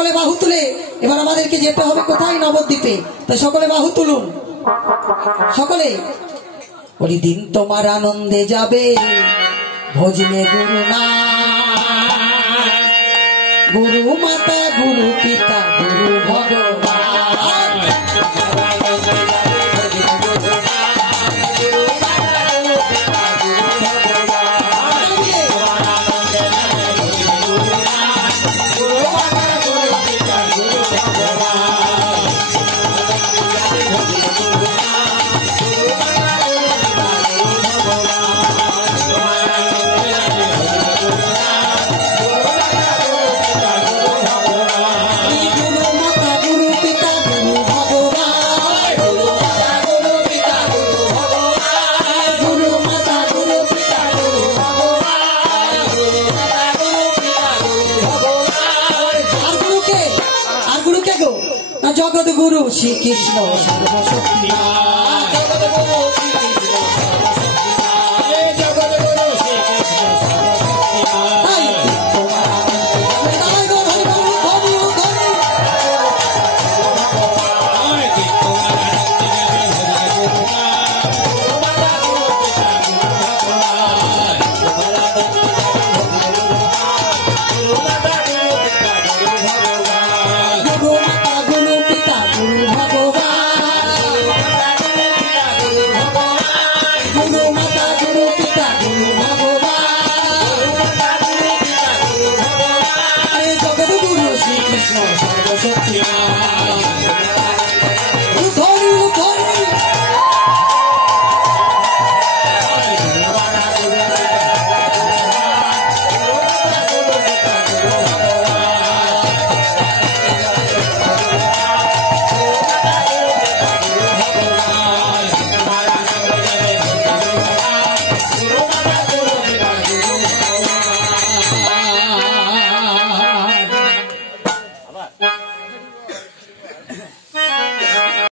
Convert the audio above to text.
সকলে বাহু তুলে এবার আমাদেরকে যেতে হবে কোথায়? নবদ্বীপে। তো সকলে বাহু তুলুন, সকলে। ওই দিন তোমার আনন্দে যাবে ভজলে গুরু না, গুরু মাতা গুরু পিতা গুরু ভগবান। জগৎ গুরু শ্রীকৃষ্ণ সর্বশক্তি।